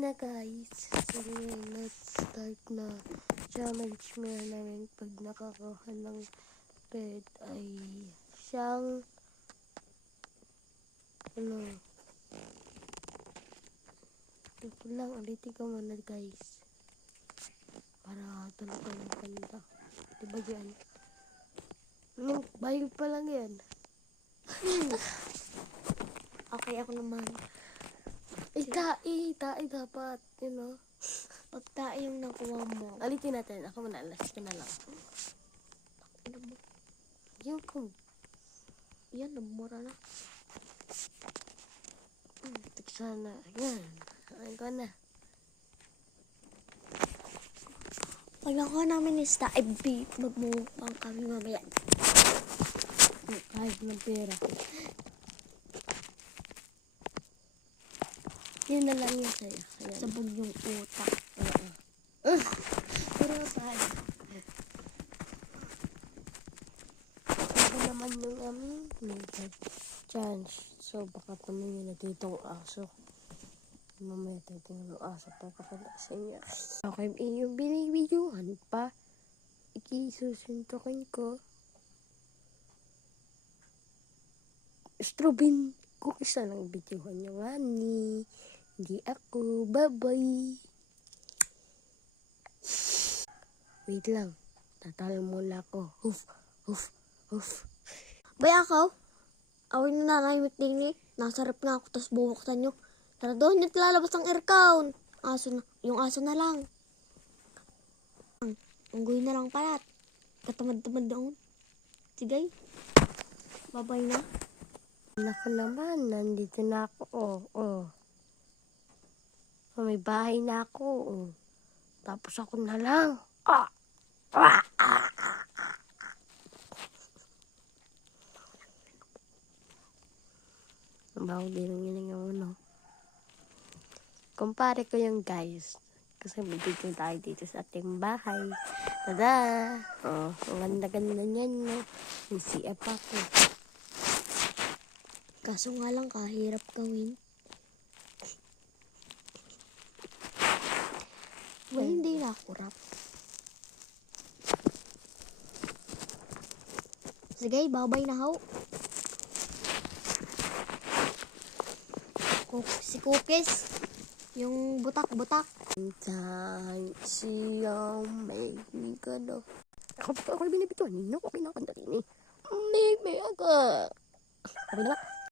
na guys. So let's start na. Challenge meron namin pag nakakuha ng bed ay siyang ito lang, ulitin ko muna guys. Para tulog ka ng kanta. Diba yan? Bayo pa lang yan. Okay, ako naman. Tae dapat, you know. Pag tayo yung nakuha mo. Alitin natin. Ako muna, last ko na lang. Yung kung. Yan, nabura na. Tiksa na. Yan. Ayun ko na. Pag nakuha namin is FB, magmumukbang kami mamaya. Kahit ng pera. Yun na lang yun sa'yo. Ayan. Sabog yung utak. Pero tayo. Ito naman yung aming chance. So, baka tumingin na ditong aso. Mamaya titingin yung aso pagkakala sa inyo. Okay, yung binibidyohan pa. Ikisusuntukin ko. Strobin. Kung isa lang videohan nyo nga ni. Hindi ako. Bye-bye. Wait lang. Tatalo muna ako. Hoof. Bay ako? Awin na nanay ni. Nasa rep na ako, tapos bubuksan nyo. Tara doon, yung lalabas ang aircon. Yung aso na lang. Unggoy na lang pala. Katamad-tamad doon. Sige. Babay na. Naku naman, nandito na ako. May bahay na ako. Tapos ako na lang. Ang baho din ang giningaw, no? Kumpare ko yung guys. Kasi magiging tayo dito sa ating bahay. Tada! Ang ganda-ganda niyan, no? May CF ako. Kaso nga lang, kahirap gawin. Well, hindi na ako rap. Sige, babay na ho. Si Cookies, yung butak-butak. Time siyang make me gano. Ako binibituan. Nino, okay na kanta din eh. Make me aga. Ako na ba?